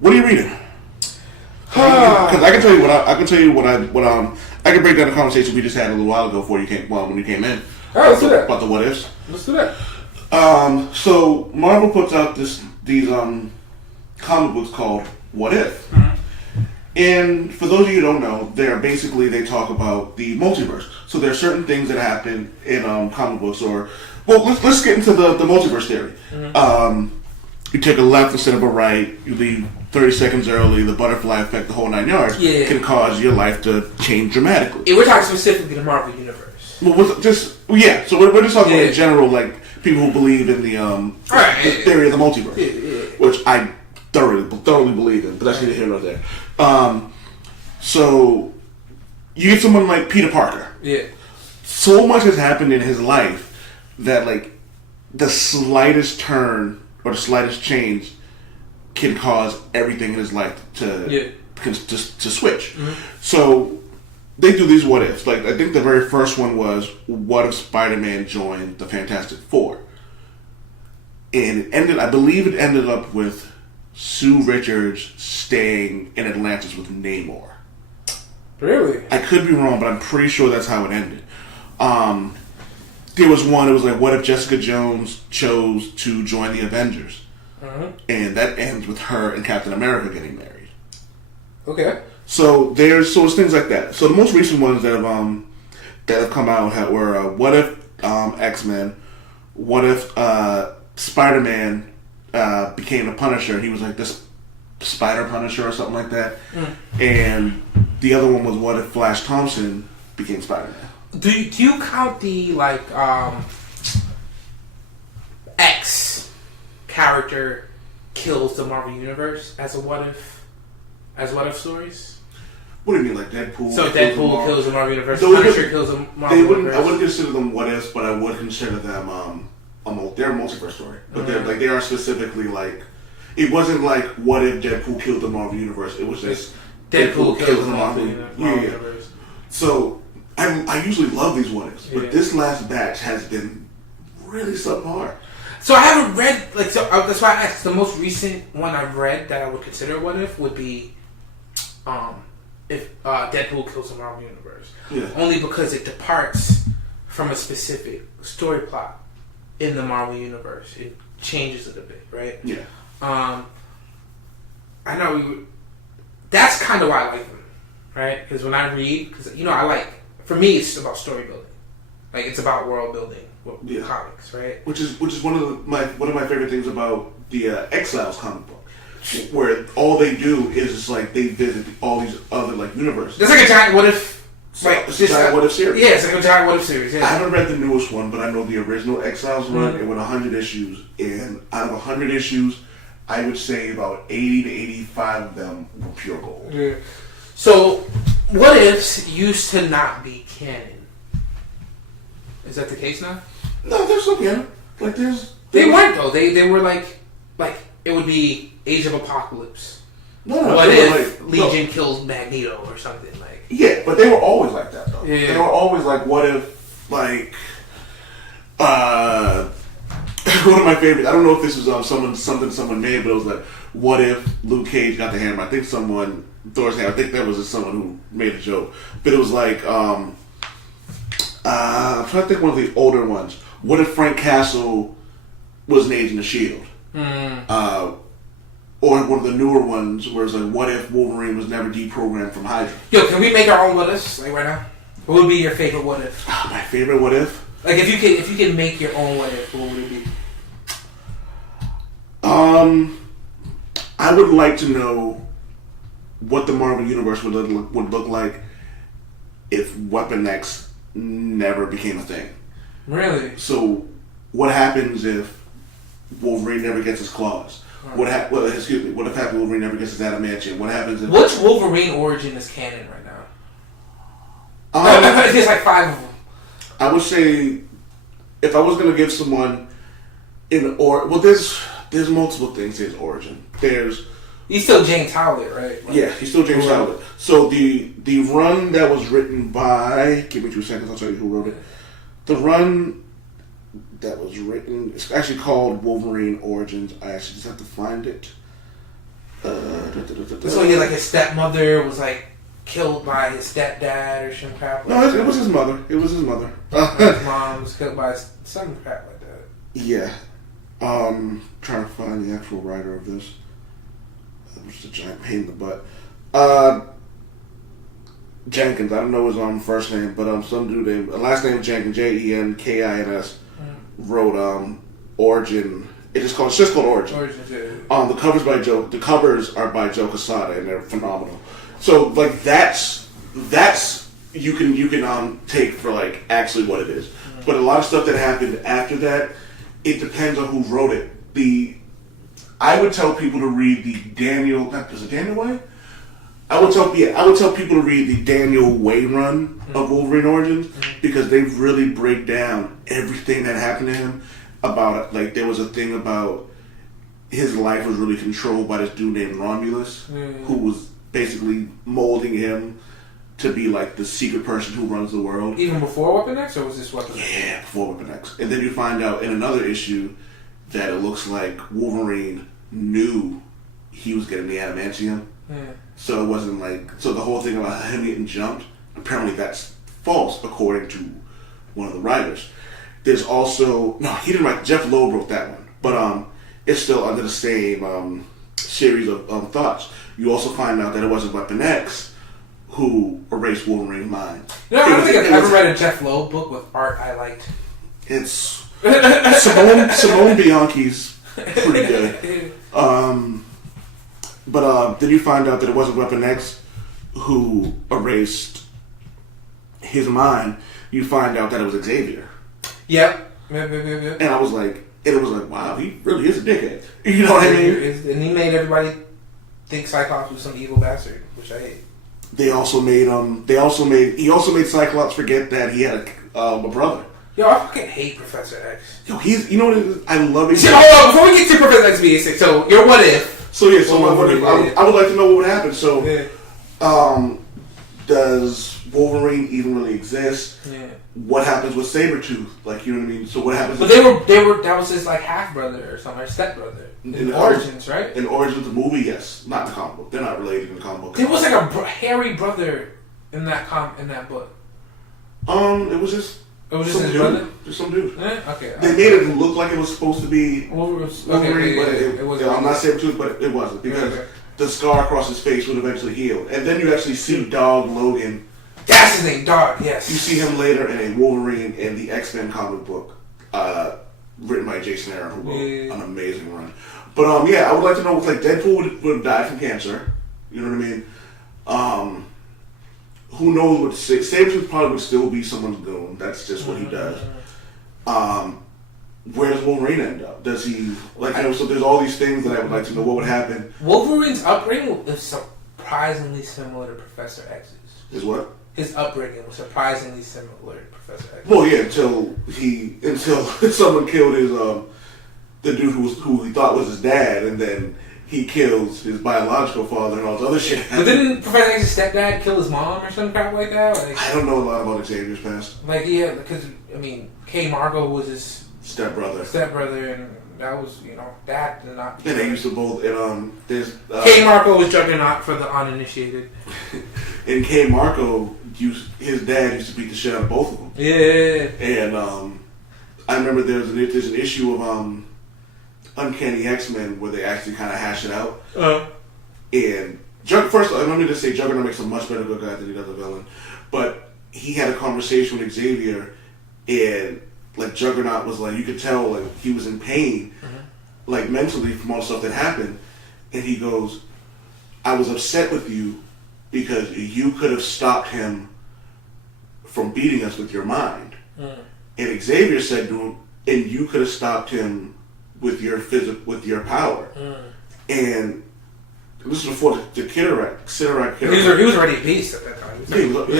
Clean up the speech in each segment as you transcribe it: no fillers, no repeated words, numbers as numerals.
What are you reading? Because I can tell you I can break down the conversation we just had a little while ago before you came. Well, when you came in. All right, let's do that. About the what ifs. Let's do that. So Marvel puts out these comic books called What If. Mm-hmm. And for those of you who don't know, they talk about the multiverse. So there are certain things that happen in comic books, let's get into the multiverse theory. Mm-hmm. You take a left instead of a right, you leave 30 seconds early, the butterfly effect, the whole 9 yards, can cause your life to change dramatically. Yeah, we're talking specifically the Marvel Universe. So we're just talking about in general, like people who believe in the theory of the multiverse, which I thoroughly believe in, but that's neither here nor there. So you get someone like Peter Parker. Yeah. So much has happened in his life that like the slightest turn or the slightest change can cause everything in his life to switch. Mm-hmm. So they do these what ifs. Like I think the very first one was, what if Spider-Man joined the Fantastic Four? And I believe it ended up with Sue Richards staying in Atlantis with Namor. Really? I could be wrong, but I'm pretty sure that's how it ended. There was one, it was like, what if Jessica Jones chose to join the Avengers? Uh-huh. And that ends with her and Captain America getting married. Okay. So it's things like that. So the most recent ones that have come out were what if X-Men, what if Spider-Man became a Punisher, and he was like this Spider Punisher or something like that. And the other one was what if Flash Thompson became Spider-Man. Do you count the X character kills the Marvel Universe as what if stories? What do you mean, like Deadpool? So Deadpool kills the Marvel Universe. Punisher kills the Marvel Universe. I wouldn't consider them what ifs, but I would consider them they're a multiverse story. But they are specifically like, it wasn't like what if Deadpool killed the Marvel Universe. It was just Deadpool kills the Marvel Universe. So I usually love these what ifs, but this last batch has been really subpar. So I haven't read that's why I asked. The most recent one I've read that I would consider what if would be if Deadpool kills the Marvel Universe. Yeah. Only because it departs from a specific story plot in the Marvel Universe. It changes it a bit, right? Yeah. I know that's kind of why I like them, right? Because when I read, for me, it's about story building. Like, it's about world building with comics, right? Which is one of my favorite things about the Exiles comic book, where all they do is just like they visit all these other like universes. There's like a giant what if. It's a giant what if series. Yeah, it's like a giant what if series. Yeah. I haven't read the newest one, but I know the original Exiles run. It went 100 issues, and out of 100 issues, I would say about 80 to 85 of them were pure gold. Yeah. So, what ifs used to not be canon. Is that the case now? No, there's some canon. Like they weren't though. They were like it would be Age of Apocalypse. No, what if Legion kills Magneto or something like? Yeah, but they were always like that though. Yeah. They were always like, what if one of my favorites. I don't know if this was something someone made, but it was like, what if Luke Cage got the hammer? I think Thor's hammer. I think that was just someone who made a joke, but it was like I'm trying to think one of the older ones. What if Frank Castle was an agent of S.H.I.E.L.D.? Or one of the newer ones where it's like, what if Wolverine was never deprogrammed from Hydra? Yo, can we make our own what ifs like right now? What would be your favorite what if? My favorite what if? Like if you can make your own what if, what would it be? I would like to know what the Marvel Universe would look like if Weapon X never became a thing. Really? So, what happens if Wolverine never gets his claws? What if Wolverine never gets his adamantium? What happens if... Which Wolverine origin is canon right now? There's like 5 of them. I would say, if I was going to give someone there's multiple things to his origin. He's still James Howlett, right? Yeah, he's still James Howlett. So the run that was written by... Give me 2 seconds, I'll tell you who wrote it. The run that was written... It's actually called Wolverine Origins. I actually just have to find it. So yeah, like his stepmother was like killed by his stepdad or some crap. No, it was his mother. It was his mother. His mom was killed by some crap like that. Yeah. Trying to find the actual writer of this. That was a giant pain in the butt. Jenkins. I don't know his first name, but some dude named last name Jenkins, Jenkins, wrote Origin. It's just called Origin. The covers are by Joe Quesada, and they're phenomenal. So like that's you can take for like actually what it is. Mm-hmm. But a lot of stuff that happened after that, it depends on who wrote it. I would tell people to read the Daniel. Was it Daniel Way? I would tell people to read the Daniel Way run of Wolverine Origins because they really break down everything that happened to him. About it, like there was a thing about his life was really controlled by this dude named Romulus, who was basically molding him to be like the secret person who runs the world. Even before Weapon X, or was this Weapon X? Yeah, before Weapon X. And then you find out in another issue that it looks like Wolverine knew he was getting the adamantium. So it wasn't like the whole thing about him getting jumped. Apparently that's false according to one of the writers. There's also he didn't write. Jeff Loeb wrote that one, but it's still under the same series of thoughts. You also find out that it wasn't Weapon X who erased Wolverine's mind. No, I don't think I've ever read a Jeff Loeb book with art I liked. It's Simone Bianchi's pretty good. But then you find out that it wasn't Weapon X who erased his mind. You find out that it was Xavier. Yep. And I was like, wow, he really is a dickhead. You know what I mean? And he made everybody think Cyclops was some evil bastard, which I hate. He also made Cyclops forget that he had a brother. Yo, I fucking hate Professor X. Yo, you know what it is? I love it. Hold on, before we get to Professor X being sick, so your what if? So yeah, I would like to know what would happen. So, does Wolverine even really exist? Yeah. What happens with Sabretooth? Like, you know what I mean? So what happens? But that was his like half brother or something, or step brother. In Origins, right? In Origins, the movie, yes, not the comic book. They're not related in the comic book. There was like a hairy brother in that book. It was just his dude. Brother. Just some dude. Okay. They made it look like it was supposed to be Wolverine, but it wasn't. I'm not Sabretooth, but it wasn't because the scar across his face would eventually heal, and then you actually see Dog Logan. That's his name, Dog. Yes. You see him later in a Wolverine in the X-Men comic book, written by Jason Aaron, who wrote an amazing run. But I would like to know if like Deadpool would have died from cancer. You know what I mean? Who knows what Sabretooth probably would still be someone's goon. That's just what he does. Where does Wolverine end up? Does he so there's all these things that I would like to know what would happen. Wolverine's upbringing is surprisingly similar to Professor X's. His what? His upbringing was surprisingly similar to Professor X. Well, yeah, until someone killed his the dude who he thought was his dad, and then he kills his biological father and all this other shit. But didn't Professor X's stepdad kill his mom or some crap like that? Like, I don't know a lot about Xavier's past. Like, yeah, because Kay Margo was his stepbrother, and that was that and not. And they used to both. And there's Kay Marco was Juggernaut for the uninitiated. And Kay Marco his dad used to beat the shit out of both of them. Yeah. And I remember there's an issue of Uncanny X-Men where they actually kind of hash it out. And first, let me just say, Juggernaut makes a much better good guy than he does a villain. But he had a conversation with Xavier, and like Juggernaut was like, you could tell like he was in pain, like mentally from all the stuff that happened. And he goes, I was upset with you because you could have stopped him from beating us with your mind. And Xavier said to him, and you could have stopped him with your power. And this was before the Cyttorak. He was already a beast at that time.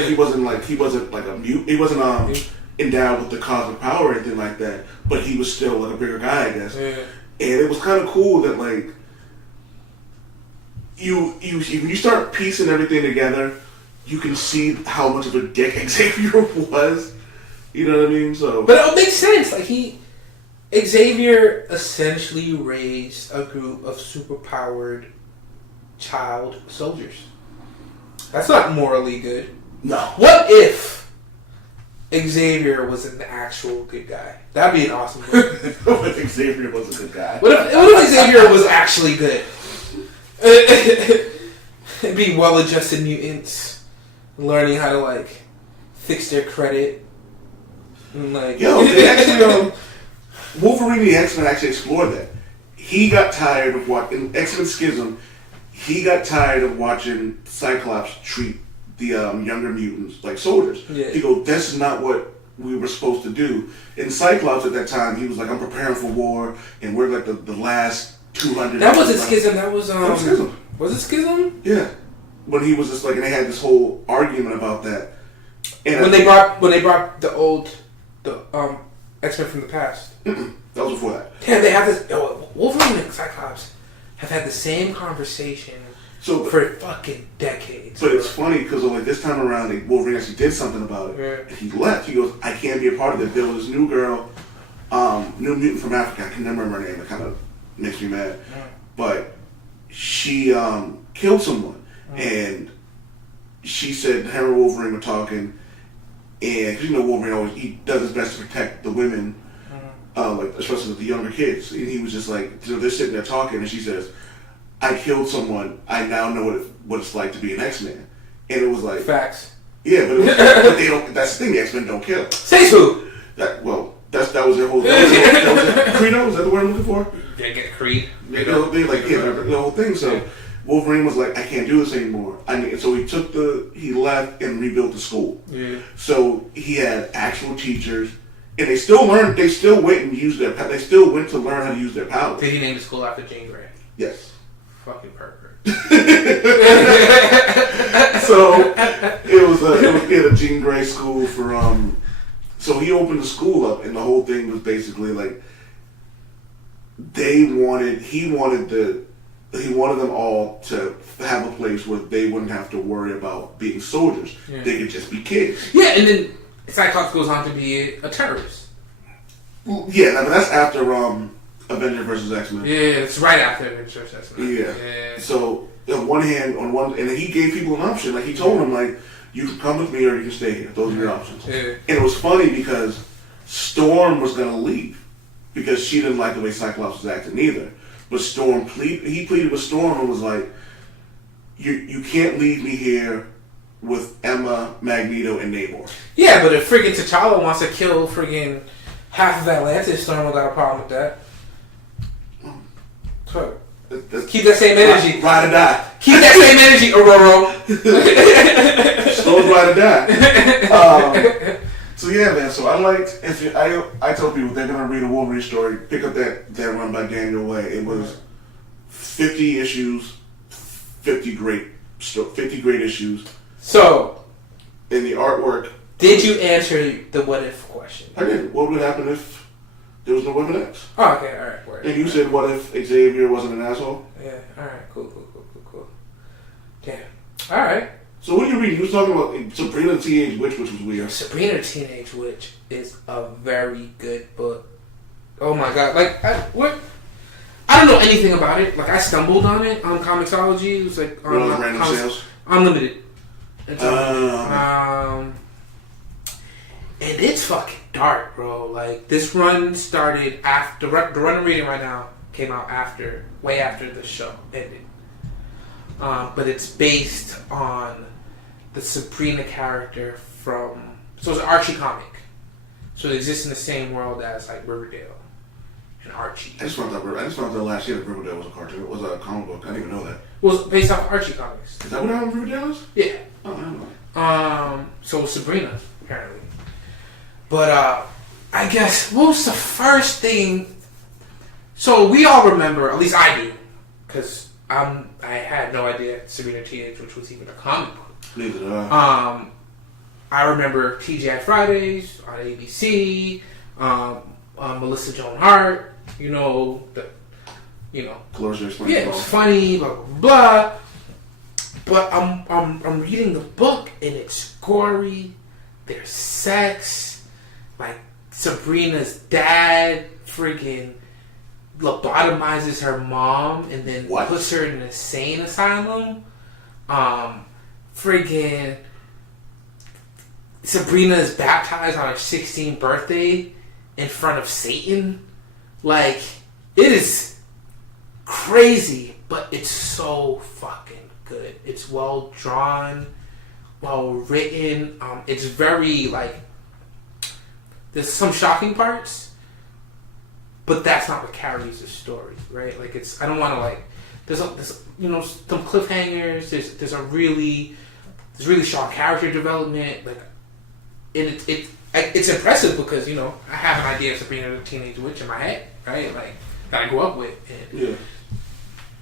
He wasn't like a mute. He wasn't endowed with the cosmic power or anything like that. But he was still like a bigger guy, I guess. Yeah. And it was kind of cool that like when you start piecing everything together, you can see how much of a dick Xavier was. You know what I mean? So, but it makes sense. Like Xavier essentially raised a group of superpowered child soldiers. That's not morally good. No. What if Xavier was an actual good guy? That'd be an awesome movie. What if Xavier was a good guy? What if Xavier was actually good? It'd be well-adjusted mutants learning how to like fix their credit. And, like, yo, they actually Wolverine and the X-Men actually explored that. He got tired of watching X-Men Schism. He got tired of watching Cyclops treat the younger mutants like soldiers. Yeah. He goes, "That's not what we were supposed to do." And Cyclops at that time, he was like, "I'm preparing for war, and we're like the last 200." That wasn't Schism. That was Schism. Was it Schism? Yeah. When he was just like, and they had this whole argument about that. And when they brought the X-Men from the past. That was before that. Yeah, they have this. Wolverine and Cyclops have had the same conversation for fucking decades. But it's funny because like this time around, Wolverine actually did something about it. Yeah. And he left. He goes, "I can't be a part of it." There was this new girl, new mutant from Africa. I can never remember her name. It kind of makes me mad. Yeah. But she killed someone, and she said her and Wolverine were talking, and cause Wolverine he does his best to protect the women. Like especially with the younger kids, and he was just like, they're sitting there talking, and she says, "I killed someone. I now know what it's like to be an X-Man." And it was like facts. Yeah, but, but they don't. That's the thing. X-Men don't kill. Say who? That was their whole. That was their credo. Is that the word I'm looking for? They get creed. They like the whole thing. So Wolverine was like, "I can't do this anymore." So he left and rebuilt the school. Yeah. So he had actual teachers. And they still learned. They still went and used their. They still went to learn how to use their powers. Did he name the school after Jean Grey? Yes. Fucking pervert. So it was a Jean Grey school for So he opened the school up, and the whole thing was basically like he wanted them all to have a place where they wouldn't have to worry about being soldiers. Yeah. They could just be kids. Yeah, and then Cyclops goes on to be a terrorist. Yeah, but that's after Avengers vs. X-Men. Yeah, it's right after Avengers vs. X-Men. Yeah. So on one hand, and he gave people an option. Like he told them, like, you can come with me or you can stay here. Those are your options. Yeah. And it was funny because Storm was gonna leave because she didn't like the way Cyclops was acting either. But Storm pleaded with Storm and was like, "You can't leave me here with Emma, Magneto, and Namor." Yeah, but if friggin' T'Challa wants to kill friggin' half of Atlantis, Storm will got a problem with that. So, keep that same energy. Ride or die. Keep that same energy, Aurora. Storm's ride or die. So yeah, man. So I tell people if they're gonna read a Wolverine story, pick up that run by Daniel Way. It was 50 issues, 50 great issues. So, in the artwork, did you answer the what if question? I did. What would happen if there was no Weapon X? Oh, okay, all right. Word. And you said, what if Xavier wasn't an asshole? Yeah. All right. Cool. Damn. All right. So what are you reading? You was talking about Sabrina the Teenage Witch, which was weird. Sabrina the Teenage Witch is a very good book. Oh my god! Like I don't know anything about it. Like I stumbled on it on Comixology. It was like on random sales. Unlimited. And it's fucking dark, bro. Like this run started after the run I'm reading right now came out way after the show ended. But it's based on the Sabrina character from. So it's an Archie comic. So it exists in the same world as like Riverdale and Archie. I just found out last year that Riverdale was a cartoon. It was a comic book. I didn't even know that. Well, it's based off Archie comics. Is that what Riverdale is? Yeah. Oh, I don't know. So Sabrina, apparently. But, I guess, what was the first thing? So we all remember, at least I do, because I had no idea Sabrina Teenage Witch was even a comic book. Neither did I. I remember TGI Fridays on ABC, Melissa Joan Hart, Closure explains. Yeah, it was funny, blah blah blah. But I'm reading the book and it's gory. There's sex. Like Sabrina's dad freaking lobotomizes her mom and then puts her in an insane asylum. Friggin' Sabrina is baptized on her 16th birthday in front of Satan. Like, it is crazy, but it's so fucking good. It's well drawn, well written. It's very, like, there's some shocking parts, but that's not what carries the story, right? Like, I don't want to, like, there's you know, some cliffhangers. There's really strong character development. Like, and it's impressive because, you know, I have an idea of Sabrina the Teenage Witch in my head, right? Like, that I grew up with. And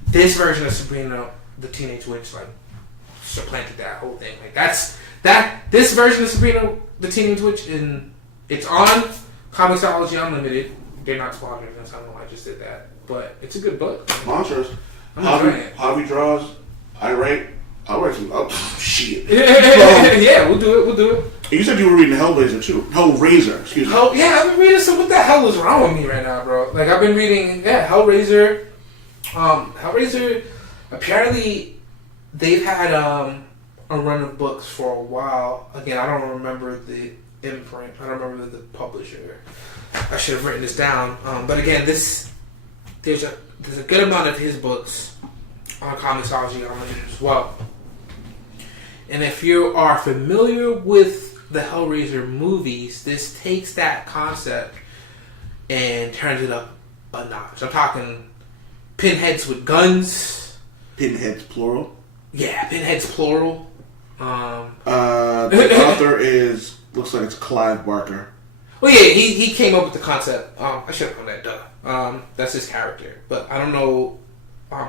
this version of Sabrina the Teenage Witch, like, supplanted that whole thing. Like, this version of Sabrina the Teenage Witch, and it's on Comixology Unlimited. They're not sponsoring us. I don't know why I just did that, but it's a good book. Sponsors. Hobby draws. I'll write some. Oh shit. Yeah, we'll do it. You said you were reading Hellraiser too. Hellraiser, excuse me. Yeah, I've been reading some. What the hell is wrong with me right now, bro? Like, I've been reading, Hellraiser. Hellraiser, apparently, they've had a run of books for a while. Again, I don't remember the imprint. I don't remember the publisher. I should have written this down. But again, there's a good amount of his books on Comixology Unlimited as well. And if you are familiar with the Hellraiser movies, this takes that concept and turns it up a notch. I'm talking pinheads with guns. Pinheads plural? Yeah, pinheads plural. The author looks like it's Clive Barker. Well, yeah, he came up with the concept. I should have known that, duh. That's his character. But I don't know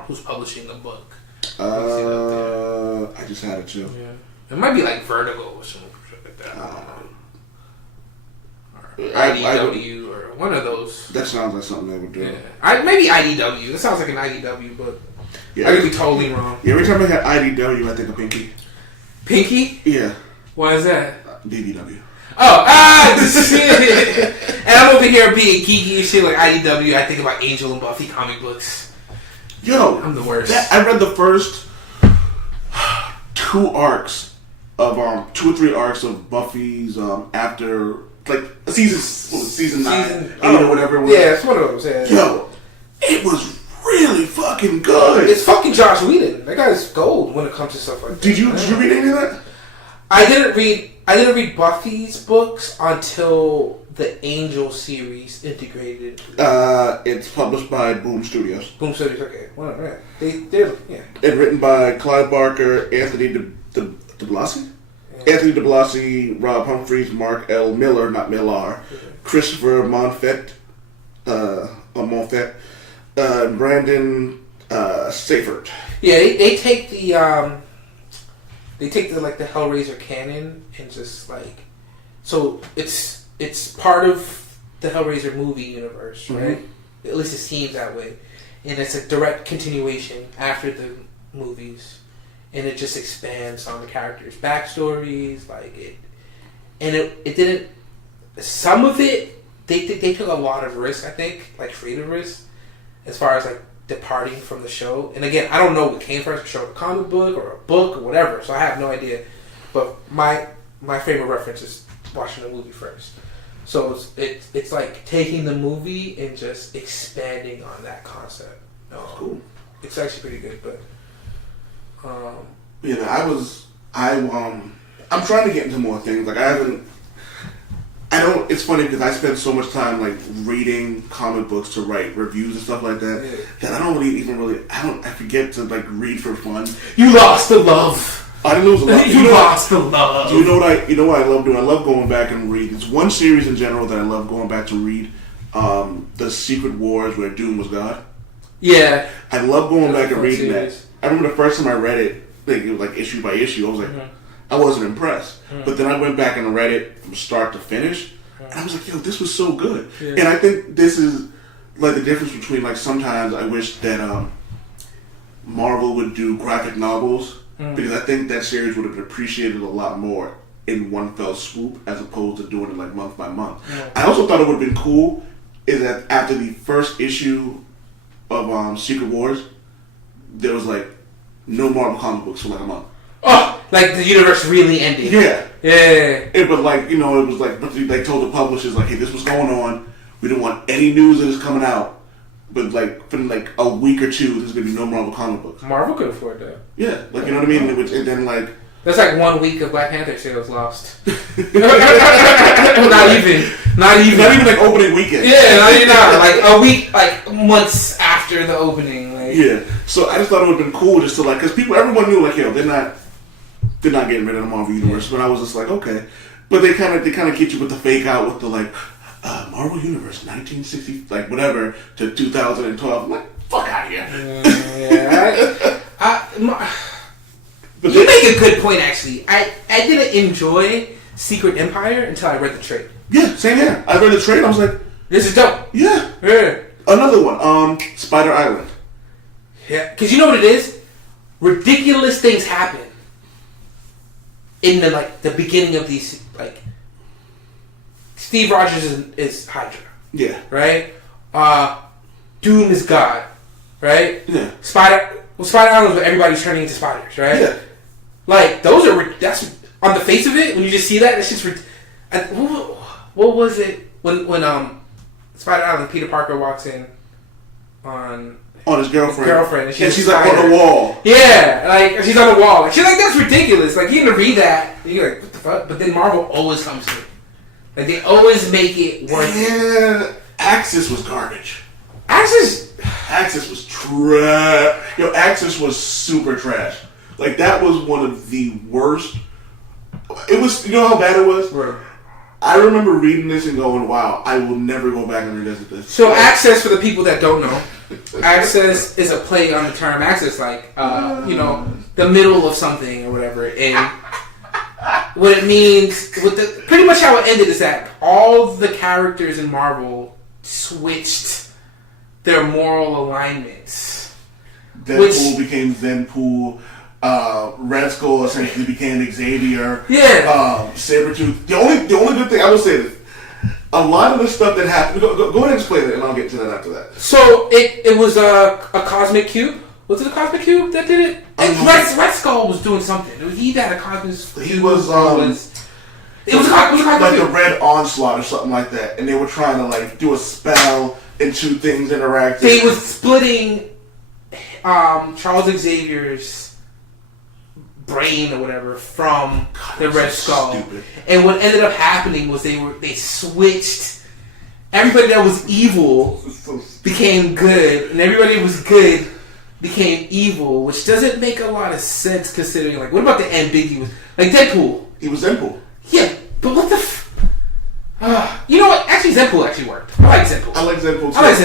who's publishing the book. I just had it too. Yeah. It might be like Vertigo or something like that. Or IDW or one of those. That sounds like something they would do. Yeah. Maybe IDW. That sounds like an IDW, but I could be totally wrong. Yeah, every time I hear IDW, I think of Pinky. Pinky? Yeah. Why is that? BBW. And I'm over here being geeky and shit like IDW. I think about Angel and Buffy comic books. Yo, I'm the worst. I read the first 2 arcs of 2 or 3 arcs of Buffy's after like season 9, 8 or whatever it was. Yeah, it's one of those. Yeah. Yo, it was really fucking good. It's fucking Joss Whedon. That guy's gold when it comes to stuff like that. Did you read any of that? I didn't read Buffy's books until the Angel series integrated. It's published by Boom Studios. Boom Studios, okay. Well, right. They're It's written by Clive Barker, Anthony DeBlassie? Yeah. Anthony DeBlassie, Rob Humphreys, Mark L. Miller, not Millar, Christopher Monfett, Brandon Seyfert. Yeah, they take the like the Hellraiser canon and just like, so it's part of the Hellraiser movie universe, right? Mm-hmm. At least it seems that way, and it's a direct continuation after the movies, and it just expands on the characters' backstories, like it, and it didn't. Some of it they took a lot of risk, I think, like creative risk, as far as like departing from the show. And again, I don't know what came first, a show, a comic book or a book or whatever, so I have no idea. But my favorite reference is watching the movie first. So it's like taking the movie and just expanding on that concept. Cool. It's actually pretty good, but I'm trying to get into more things. Like it's funny because I spend so much time like reading comic books to write reviews and stuff like that that I don't really I forget to like read for fun. You lost the love. I didn't lose the love. You lost the love. You know what I love doing? I love going back and read. It's one series in general that I love going back to read. The Secret Wars where Doom was God. Yeah. I love going back and reading that. I remember the first time I read it, like it was like issue by issue, I was like, I wasn't impressed. But then I went back and read it from start to finish, and I was like, yo, this was so good. Yeah. And I think this is like the difference between like sometimes I wish that Marvel would do graphic novels, because I think that series would have been appreciated a lot more in one fell swoop as opposed to doing it like month by month. Yeah. I also thought it would have been cool is that after the first issue Secret Wars, there was like no Marvel comic books for like a month. Oh, like the universe really ended. Yeah. Yeah. But like, it was like, they told the publishers like, hey, this was going on. We didn't want any news of this coming out. But like, for like a week or two, there's gonna be no Marvel comic books. Marvel could afford that. Yeah, like, you know what I mean? And then like, that's like 1 week of Black Panther sales lost. not even like opening weekend. Yeah, not even like a week, like months after the opening. Like. Yeah, so I just thought it would have been cool just to like, because everyone knew like, yo, they're not getting rid of the Marvel universe. But I was just like, okay, but they kind of get you with the fake out with the like Marvel universe 1960 like whatever to 2012. I'm like, fuck out of here. But you make a good point, actually. I didn't enjoy Secret Empire until I read the trade. Yeah, same here. I read the trade. I was like, this is dope. Yeah. Yeah. Another one. Spider Island. Yeah, because you know what it is. Ridiculous things happen in the beginning of these like. Steve Rogers is Hydra. Yeah. Right. Doom is God. Right. Yeah. Spider Island is where everybody's turning into spiders. Right. Yeah. Like those are that's on the face of it when you just see that it's just what was it when Spider Island Peter Parker walks in on his girlfriend and she's like on the wall. Yeah, like she's on the wall. Like she's like that's ridiculous. Like you didn't read that. You're like what the fuck? But then Marvel always comes through. Like they always make it worth it. Yeah, Axis was garbage. Axis was trash. Yo, Axis was super trash. Like that was one of the worst. It was. You know how bad it was. Right. I remember reading this and going, "Wow, I will never go back and revisit this." So, Access, for the people that don't know, Access is a play on the term Access, like the middle of something or whatever. And what it means, pretty much how it ended is that all the characters in Marvel switched their moral alignments. Deadpool became Zenpool. Red Skull essentially became Xavier. Yeah. Sabretooth. The only good thing I will say is a lot of the stuff that happened. Go ahead and explain it, and I'll get to that after that. So it was a cosmic cube. Was it a cosmic cube that did it? Red Skull was doing something. He had a cosmic cube. He was it was a cosmic like cube. The Red Onslaught or something like that, and they were trying to like do a spell and two things interact. They was splitting Charles Xavier's brain or whatever from the Red Skull. Stupid. And what ended up happening was they switched. Everybody that was evil became good, and everybody that was good became evil, which doesn't make a lot of sense considering, like, what about the ambiguous, like Deadpool? He was Deadpool. Yeah, but what the you know what? Actually, Deadpool actually worked. I like Deadpool. I like Deadpool too. I like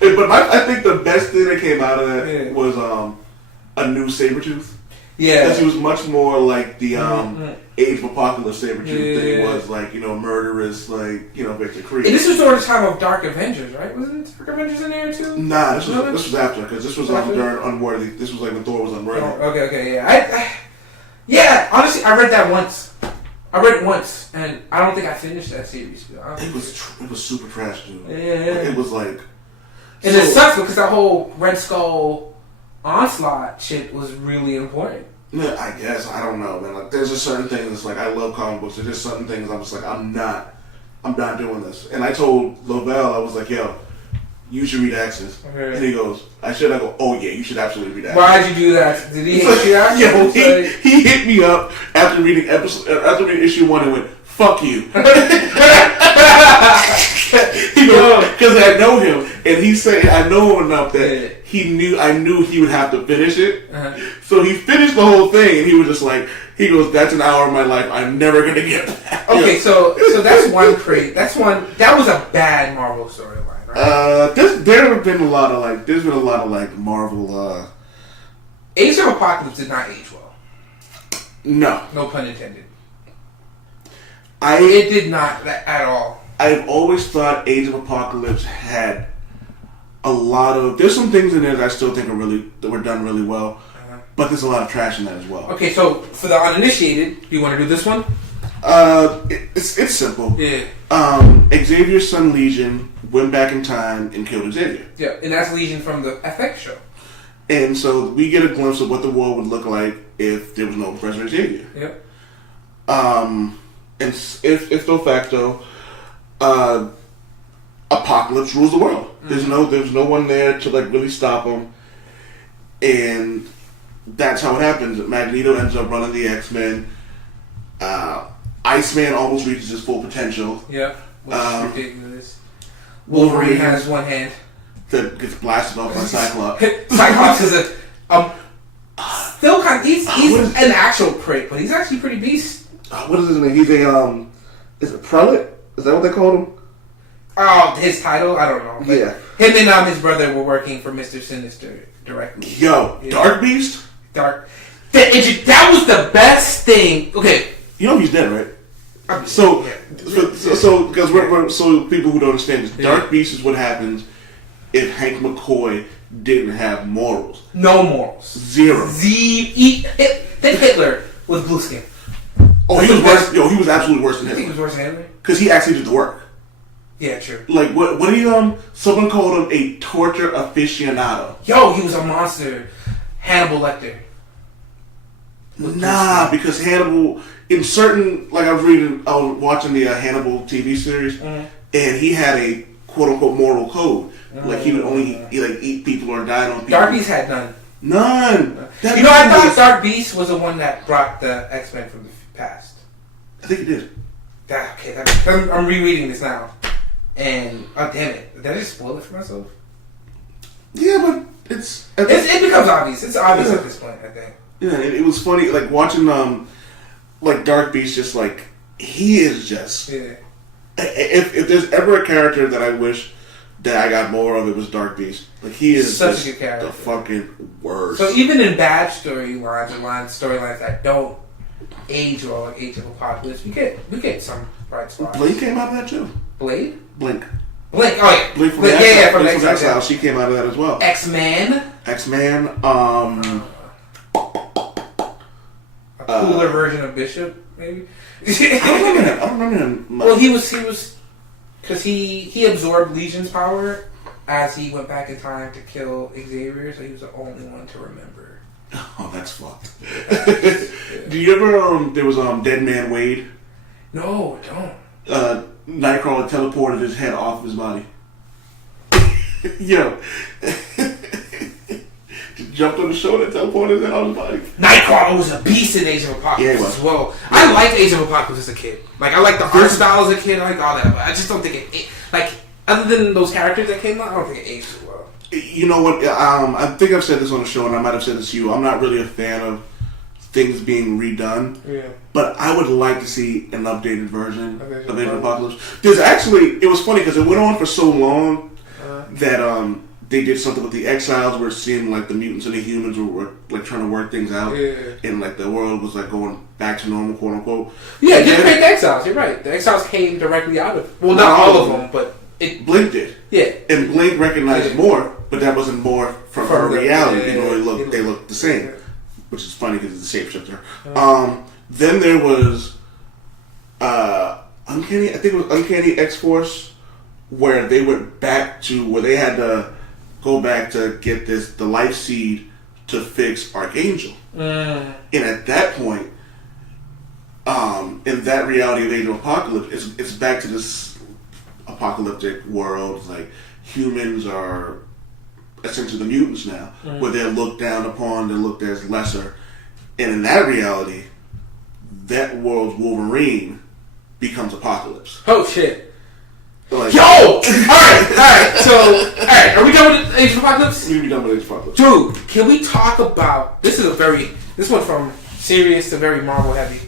Deadpool. I think the best thing that came out of that was a new Sabretooth. Yeah. Because he was much more like the Age of Apocalypse Sabretooth than he was like, murderous, like, Victor Creed. And this was during the time of Dark Avengers, right? Wasn't Dark Avengers in there too? Nah, this was after, because this was during Unworthy. This was like when Thor was Unworthy. Oh, okay, yeah. Yeah, honestly, I read that once. I read it once, and I don't think I finished that series. It was super trash, dude. Yeah. It was like... And it sucks because that whole Red Skull Onslaught shit was really important. Yeah, I guess. I don't know, man. Like, there's just certain things that's like, I love comic books. There's just certain things I'm just like, I'm not doing this. And I told Lovell, I was like, yo, you should read Axis. Okay. And he goes, I should. I go, oh yeah, you should absolutely read Axis. Why'd you do that? Did he hit you out? Yo, he hit me up after reading issue 1 and went, fuck you. Because I know him, and he said I know him enough that I knew he would have to finish it. Uh-huh. So he finished the whole thing, and he was just like, he goes, "That's an hour of my life I'm never gonna get back." Okay, so that's one crate. That was a bad Marvel storyline, right? There's been a lot of Marvel. Age of Apocalypse did not age well. No pun intended. It did not at all. I've always thought Age of Apocalypse had a lot of... There's some things in there that I still think were done really well, but there's a lot of trash in that as well. Okay, so for the uninitiated, do you want to do this one? It's simple. Yeah. Xavier's son Legion went back in time and killed Xavier. Yeah, and that's Legion from the FX show. And so we get a glimpse of what the world would look like if there was no Professor Xavier. Yep. And if de facto, Apocalypse rules the world. Mm-hmm. There's no one there to like really stop him, and that's how it happens. Magneto ends up running the X-Men. Iceman almost reaches his full potential. Yep, which is ridiculous. Wolverine has one hand that gets blasted off by Cyclops. Cyclops is still kind of, he's an actual prick, but he's actually pretty beast. What is his name? He's is it Prelate? Is that what they called him? Oh, his title? I don't know. But yeah. Him and his brother were working for Mr. Sinister directly. Yo, yeah. Dark Beast? That was the best thing. Okay. You know he's dead, right? So people who don't understand this, Dark Beast is what happens if Hank McCoy didn't have morals. No morals. Zero. Hitler with blue skin. Oh, he was worse. Yo, he was absolutely worse than Hitler. He was worse than Hitler? Because he actually did the work. Yeah, true. Like, what do you, someone called him a torture aficionado. Yo, he was a monster. Hannibal Lecter. Nah, because Hannibal, in certain, like I was watching the Hannibal TV series, and he had a quote-unquote moral code. Like, he would only eat people or die on people. Dark Beast had none. None. I thought Dark Beast was the one that brought the X-Men from the past. I think he did. I'm rereading this now. And, oh damn it, did I just spoil it for myself? Yeah, but it becomes obvious. It's obvious at this point, I think. Yeah, it was funny, like, watching, like, Dark Beast, just, like, he is just... Yeah. If there's ever a character that I wish that I got more of, it was Dark Beast. Like, he is such a good character. The fucking worst. So even in bad storylines or storylines that don't age well, like Age of Apocalypse, we get some bright spots. Blink came out of that, too. Blade? Blink. Oh yeah. Blink from Exile. She came out of that as well. X-Man. A cooler version of Bishop, maybe. I don't remember him. Well, he was because he absorbed Legion's power as he went back in time to kill Xavier, so he was the only one to remember. Oh, that's fucked. Do you ever there was Dead Man Wade? No, don't. Nightcrawler teleported his head off his body. Yo. Jumped on the shoulder and teleported his head off his body. Nightcrawler was a beast in Age of Apocalypse as well. I liked Age of Apocalypse as a kid. Like, I liked the art style as a kid. I like all that. But I just don't think it like, other than those characters that came out, I don't think it aged well. You know what? I think I've said this on the show, and I might have said this to you. I'm not really a fan of things being redone. Yeah. But I would like to see an updated version of Age of Apocalypse. There's actually, it was funny because it went on for so long that they did something with the Exiles where it seemed like the mutants and the humans were like trying to work things out. Yeah. And like the world was like going back to normal, quote unquote. Yeah, just create the Exiles. You're right. The Exiles came directly out of, well, not all of them, but Blink did. Yeah. And Blink recognized more, but that wasn't more from her reality. They looked the same. Which is funny because it's a shapeshifter. Then there was Uncanny. I think it was Uncanny X-Force, where they went back to where they had to go back to get the life seed to fix Archangel. And at that point, in that reality of Age of Apocalypse, it's back to this apocalyptic world. Like humans are essentially the mutants now, where they're looked down upon, they're looked as lesser. And in that reality, that world's Wolverine becomes Apocalypse. Oh shit. Like, yo! Alright, so, are we done with Age of Apocalypse? We'll be done with Age of Apocalypse. Dude, can we talk about, this went from serious to very Marvel heavy.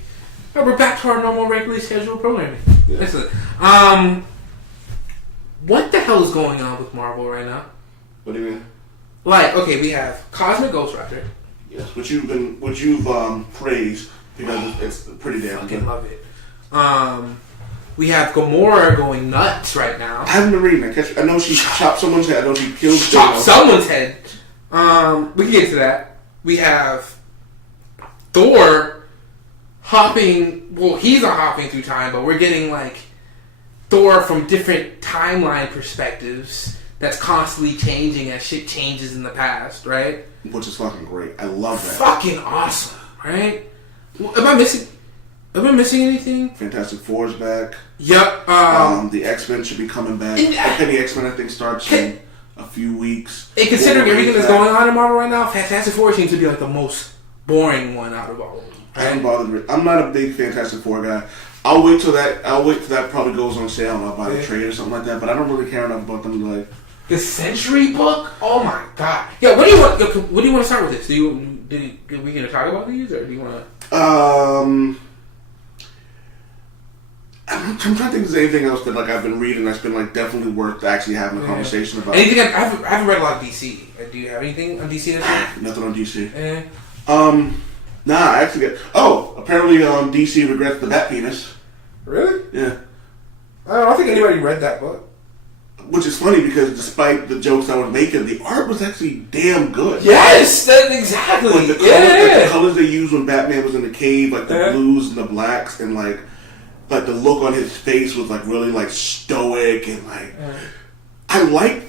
Oh, we're back to our normal regularly scheduled programming. Yeah. Listen, what the hell is going on with Marvel right now? What do you mean? Like, okay, we have Cosmic Ghost Rider. Yes, which you've praised because it's pretty damn good. I love it. We have Gamora going nuts right now. I haven't been reading it. I know she chopped someone's head. I know she killed someone's head. We can get to that. We have Thor hopping. Well, he's not hopping through time, but we're getting like Thor from different timeline perspectives that's constantly changing as shit changes in the past, right? Which is fucking great. I love that. Fucking awesome, right? Am I missing anything? Fantastic Four's back. Yep. The X-Men should be coming back. The X-Men, I think, starts in a few weeks. And considering everything that's going on in Marvel right now, Fantastic Four seems to be like the most boring one out of all of them. I haven't bothered with. I'm not a big Fantastic Four guy. I'll wait till that probably goes on sale and I'll buy the trade or something like that. But I don't really care enough about them to like. The Century book? Oh my god! Yeah, what do you want? What do you want to start with this? Are we gonna talk about these, or do you want to? I'm trying to think if there's anything else that like I've been reading that's been like definitely worth actually having a conversation about. Anything? I haven't read a lot of DC. Do you have anything on DC this week? Nothing on DC. Nah, I actually get. Oh, apparently DC regrets the Bat Penis. Really? Yeah. I don't think anybody read that book. Which is funny because despite the jokes I was making, the art was actually damn good. Yes, that's exactly. Like the colors they used when Batman was in the cave, like the blues and the blacks, and like the look on his face was like really like stoic and like. I liked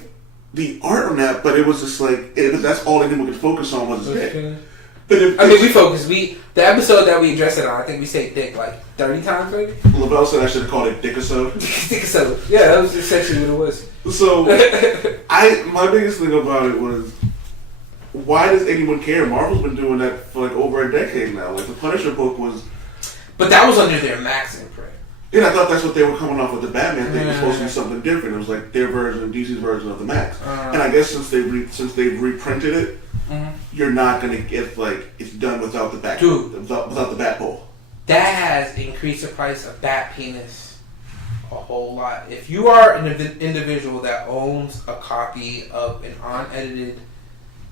the art on that, but it was just like that's all anyone could focus on was his dick. We focused. The episode that we addressed it on, I think we say dick like 30 times, maybe. LaBelle said I should have called it Dickisode. Dickisode. Yeah, that was essentially what it was. So, my biggest thing about it was, why does anyone care? Marvel's been doing that for like over a decade now. Like the Punisher book was, but that was under their Max imprint. Yeah, I thought that's what they were coming off with the Batman thing. It was supposed to be something different. It was like their version, DC's version of the Max. And I guess since they've reprinted it, you're not gonna get like it's done without the bat, without the bat pole. That has increased the price of Bat Penis a whole lot. If you are an individual that owns a copy of an unedited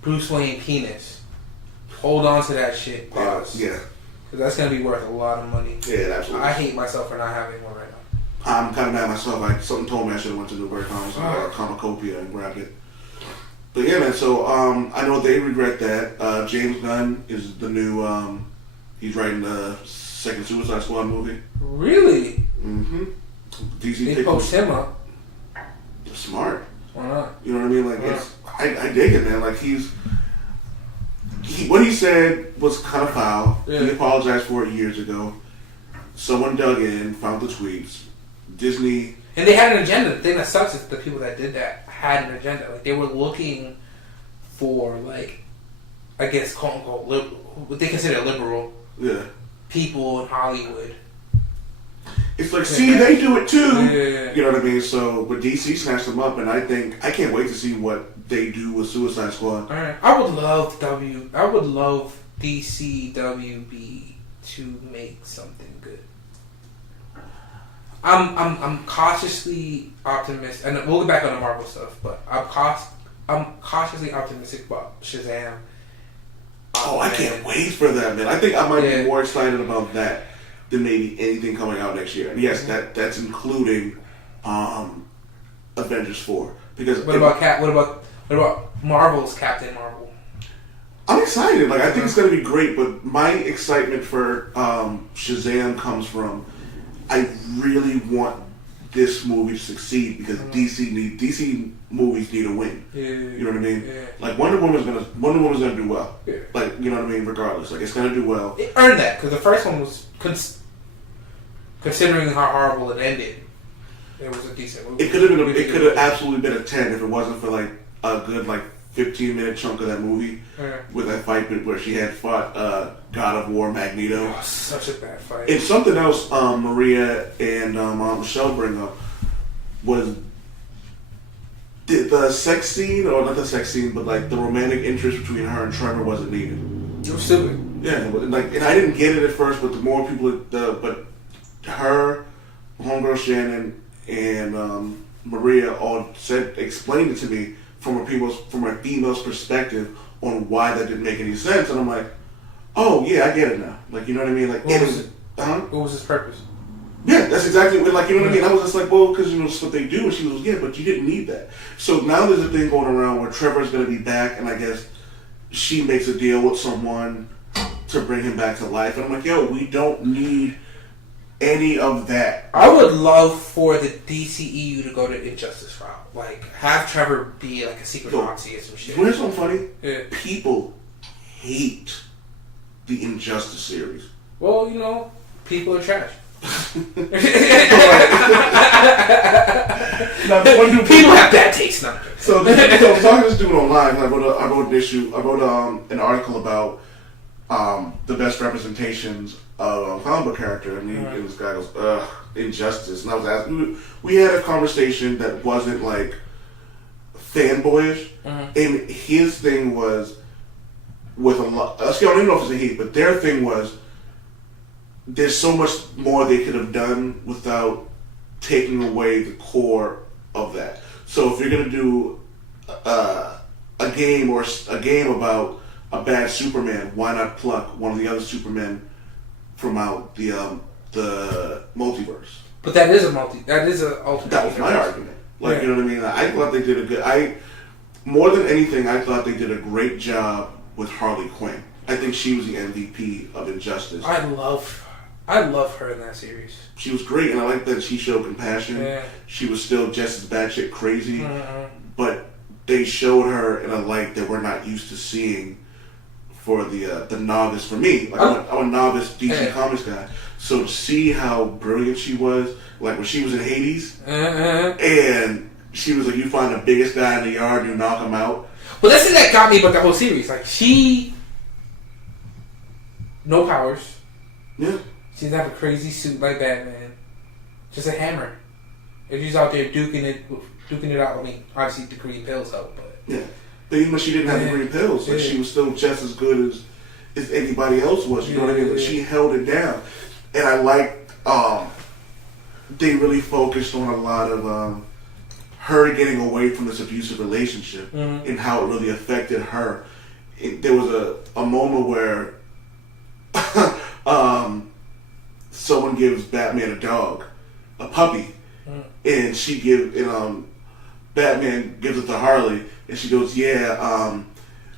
Bruce Wayne penis, hold on to that shit. Pause. Yeah. Because that's going to be worth a lot of money. Yeah, absolutely. I hate myself for not having one right now. I'm kind of mad at myself. Something told me I should have went to Newberry Comics or Comicopia and grabbed it. But yeah, man. So I know they regret that. James Gunn is the new. He's writing the second Suicide Squad movie. Really? Mm-hmm. DC they post him up. Smart. Why not? You know what I mean? Like I dig it, man. Like what he said was kind of foul. Yeah. He apologized for it years ago. Someone dug in, found the tweets. Disney. And they had an agenda. The thing that sucks is the people that did that had an agenda. Like they were looking for like, I guess quote unquote what they consider liberal. Yeah. People in Hollywood. It's like, see, they do it too. Yeah. You know what I mean? So, but DC snatched them up, and I can't wait to see what they do with Suicide Squad. All right. I would love DCWB to make something good. I'm cautiously optimistic, and we'll get back on the Marvel stuff, but I'm cautiously optimistic about Shazam. Oh, I can't wait for that, man. I think I might be more excited about that than maybe anything coming out next year. And yes, that's including Avengers 4. Because what about Marvel's Captain Marvel? I'm excited. Like I think it's gonna be great, but my excitement for Shazam comes from I really want this movie to succeed because DC movies need a win. Yeah, you know what I mean? Yeah. Like Wonder Woman's gonna do well. Yeah. Like you know what I mean? Regardless, like it's gonna do well. It earned that because the first one was considering how horrible it ended. It was a decent movie. It could have absolutely been a 10 if it wasn't for like a good 15-minute chunk of that movie with that fight where she had fought God of War Magneto. Oh, such a bad fight. And something else Maria and Michelle bring up was the sex scene, or not the sex scene, but the romantic interest between her and Trevor wasn't needed. It was stupid. Yeah, and I didn't get it at first, but the more people, but her, homegirl Shannon, and Maria all explained it to me from a female's perspective on why that didn't make any sense, and I'm like, oh yeah, I get it now. You know what I mean? What was his purpose? Yeah, that's exactly what, you know what I mean? I was just like, well, because, it's what they do. And she was, yeah, but you didn't need that. So now there's a thing going around where Trevor's going to be back, and I guess she makes a deal with someone to bring him back to life. And I'm like, yo, we don't need any of that. I would love for the DCEU to go to Injustice route. Like, have Trevor be like a secret Nazi or some shit. You know something funny? Yeah. People hate the Injustice series. Well, you know, people are trash. Now, the one dude, people have bad taste now. So I was talking to this dude online. I wrote an article about the best representations of a comic book character, and this guy goes, "Ugh, Injustice." And I was asking, we had a conversation that wasn't like fanboyish, and his thing was with a lot. I don't even know if it's a he, but their thing was there's so much more they could have done without taking away the core of that. So if you're gonna do a game about a bad Superman, why not pluck one of the other Supermen from out the multiverse? But that is an alternate. That was my argument. Like, yeah. You know what I mean? I thought they did a good. More than anything, I thought they did a great job with Harley Quinn. I think she was the MVP of Injustice. I love her in that series. She was great, and I like that she showed compassion. Yeah. She was still just as batshit crazy, but they showed her in a light that we're not used to seeing for the novice. For me, like I'm a novice DC Comics guy, so to see how brilliant she was, like when she was in Hades, and she was like, you find the biggest guy in the yard, you knock him out. Well, that's that got me about the whole series. Like, she, no powers. Yeah. She doesn't have a crazy suit like Batman. Just a hammer. If she's out there duking it out, I mean, obviously the green pills help, but yeah. But even though she didn't have the green pills, like, she was still just as good as anybody else was. You know what I mean? But she held it down, and I liked. They really focused on a lot of her getting away from this abusive relationship and how it really affected her. There was a moment where someone gives Batman a dog, a puppy, and Batman gives it to Harley, and she goes, "Yeah,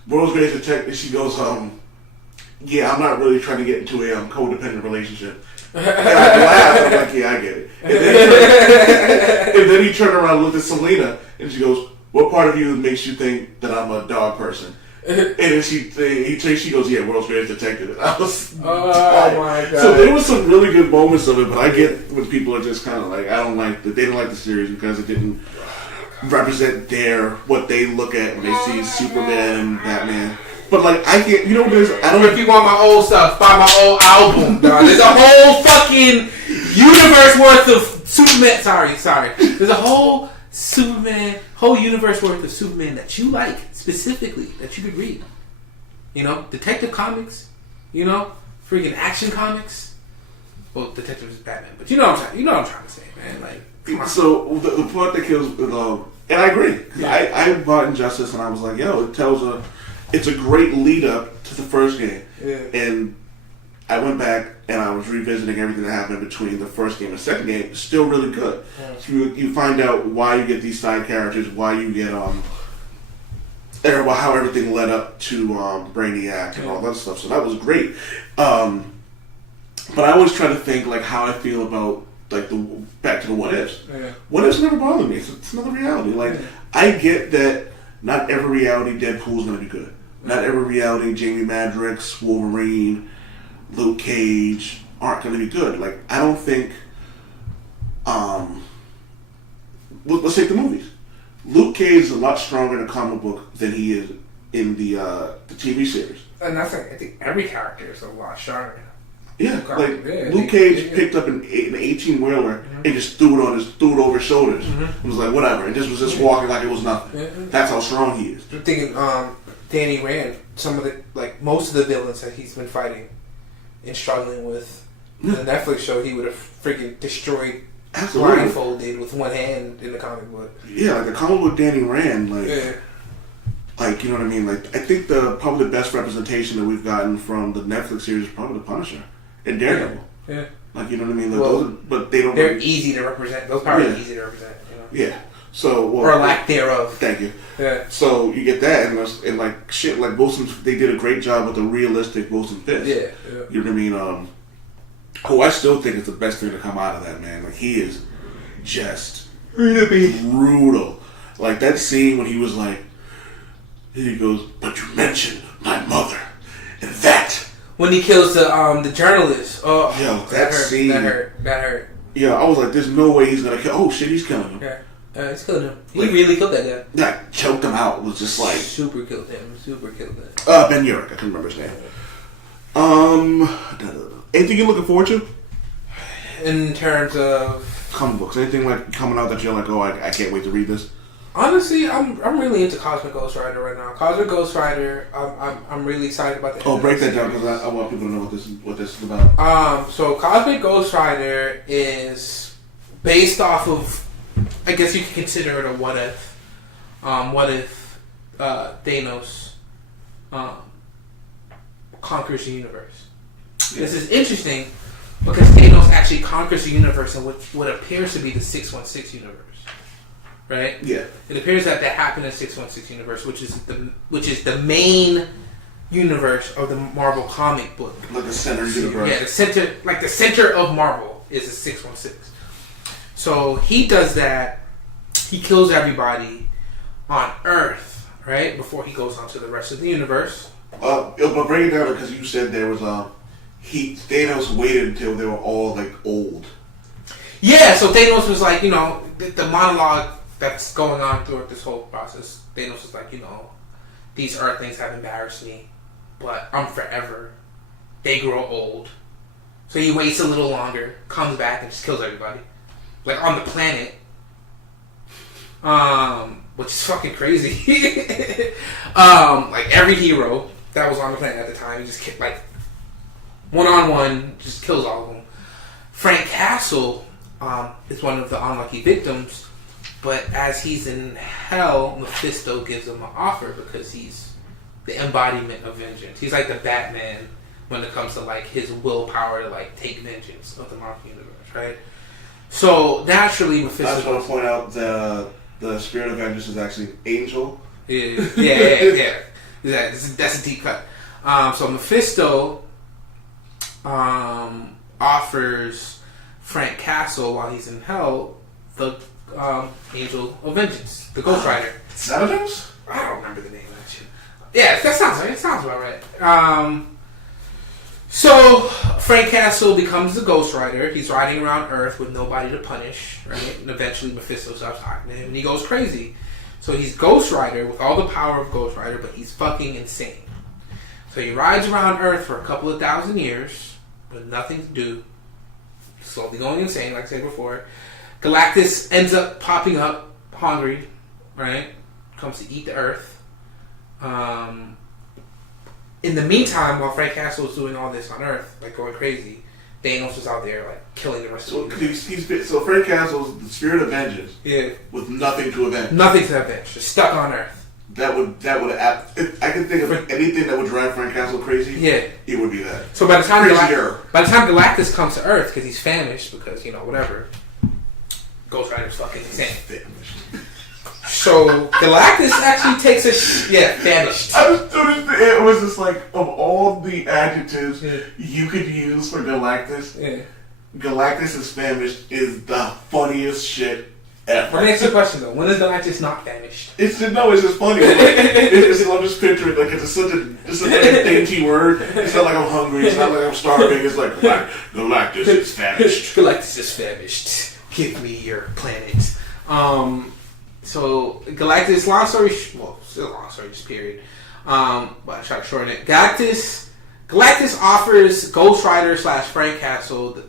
world's greatest detective." And she goes, "Yeah, I'm not really trying to get into a codependent relationship." And I laughed. I'm like, "Yeah, I get it." And then he turned around and looked at Selena, and she goes, "What part of you makes you think that I'm a dog person?" And then she goes, "Yeah, world's greatest detective." And I was, oh my god! So there was some really good moments of it, but I get when people are just kind of like, they didn't like the series because it didn't represent what they look at when they see Superman and Batman. But like, I can't, you know what it is? I don't know if you want my old stuff, buy my old album, dog. There's a whole fucking universe worth of Superman. Sorry. There's a whole universe worth of Superman that you like specifically that you could read. You know, Detective Comics. You know, freaking Action Comics. Well, Detective is Batman, but you know what I'm trying to say, man. Like, so the part that kills, and I agree. Yeah. I bought Injustice, and I was like, yo, it's a great lead up to the first game. Yeah. And I went back and I was revisiting everything that happened between the first game and the second game. It's still really good. Yeah. So you find out why you get these side characters, why you get how everything led up to Brainiac and all that stuff. So that was great. But I always try to think like how I feel about like back to the what ifs. Yeah. What ifs never bother me. It's another reality. Like I get that not every reality Deadpool's gonna be good. Not every reality Jamie Madrox, Wolverine, Luke Cage aren't going to be good. Like, I don't think. Let's take the movies. Luke Cage is a lot stronger in a comic book than he is in the TV series. And that's like, I think every character is a lot stronger. Yeah, like Luke Cage picked up an 18-wheeler and just threw it over his shoulders. It was like whatever, and just was walking like it was nothing. That's how strong he is. I'm thinking, Danny Rand, most of the villains that he's been fighting and struggling with in the Netflix show, he would have freaking destroyed blindfolded with one hand in the comic book. Yeah, like the comic book Danny Rand, like you know what I mean. Like I think probably the best representation that we've gotten from the Netflix series is probably the Punisher and Daredevil. Yeah. Like you know what I mean. Like, but they don't. They're easy to represent. Those powers are easy to represent. You know? Yeah. So or lack thereof. Thank you. Yeah. So you get that, and like shit, like Wilson, they did a great job with the realistic Wilson Fisk. Yeah. You know what I mean? who I still think is the best thing to come out of that, man. Like, he is just brutal. Like, that scene when he was like, he goes, "But you mentioned my mother, and that." When he kills the journalist. Oh, yo, that scene. That hurt. Yeah, I was like, there's no way he's gonna kill. Oh shit, he's killing him. Yeah, he's killing him. He really killed that guy. Yeah, choked him out. It was just like super killed him. Ben Urich, I couldn't remember his name. Anything you're looking forward to? In terms of comic books, anything like coming out that you're like, oh, I can't wait to read this? Honestly, I'm really into Cosmic Ghost Rider right now. Cosmic Ghost Rider, I'm really excited about that. Oh, break that down because I want people to know what this is about. So Cosmic Ghost Rider is based off of, I guess you could consider it a what if. What if Thanos conquers the universe? Yeah. This is interesting because Thanos actually conquers the universe in what appears to be the 616 universe. Right? Yeah. It appears that happened in 616 universe, which is the main universe of the Marvel comic book. Like the center universe. Yeah, the center of Marvel is the 616. So he does that. He kills everybody on Earth, right? Before he goes on to the rest of the universe. But break it down because you said there was Thanos waited until they were all like old. Yeah, so Thanos was like, the monologue that's going on throughout this whole process. Thanos is like, these Earthlings have embarrassed me, but I'm forever. They grow old. So he waits a little longer, comes back, and just kills everybody. Like, on the planet. Which is fucking crazy. Like, every hero that was on the planet at the time, he just killed, like, one-on-one, just kills all of them. Frank Castle is one of the unlucky victims. But as he's in hell, Mephisto gives him an offer because he's the embodiment of vengeance. He's like the Batman when it comes to like his willpower to like take vengeance of the Marvel universe, right? So naturally, Mephisto. I just want to point out the spirit of vengeance is actually an angel. Yeah. That's a deep cut. So Mephisto offers Frank Castle while he's in hell the Angel of Vengeance, the Ghost Rider. Xanatos? I don't remember the name of that shit. Yeah, that sounds right. It sounds about right. So Frank Castle becomes the Ghost Rider. He's riding around Earth with nobody to punish, right? And eventually Mephisto stops talking to him, and he goes crazy. So he's Ghost Rider with all the power of Ghost Rider, but he's fucking insane. So he rides around Earth for a couple of thousand years with nothing to do, slowly going insane, like I said before. Galactus ends up popping up, hungry, right? Comes to eat the Earth. In the meantime, while Frank Castle was doing all this on Earth, like going crazy, Thanos was out there like killing the rest of the universe. So Frank Castle's the spirit of vengeance. Yeah. With nothing to avenge. Nothing to avenge. Just stuck on Earth. That would I can think of anything that would drive Frank Castle crazy. Yeah. It would be that. So by the time Galactus comes to Earth, because he's famished, because whatever. Ghost Rider's fucking insane. So Galactus actually takes famished. I just noticed it was just like of all the adjectives you could use for Galactus, Galactus is famished is the funniest shit ever. Let me ask you a question though. When is Galactus not famished? It's just funny. I'm just picturing like it's such a dainty word. It's not like I'm hungry. It's not like I'm starving. It's like Galactus is famished. Galactus is famished. Give me your planet. So Galactus, long story, still a long story, just period. But I try to shorten it. Galactus offers Ghost Rider / Frank Castle the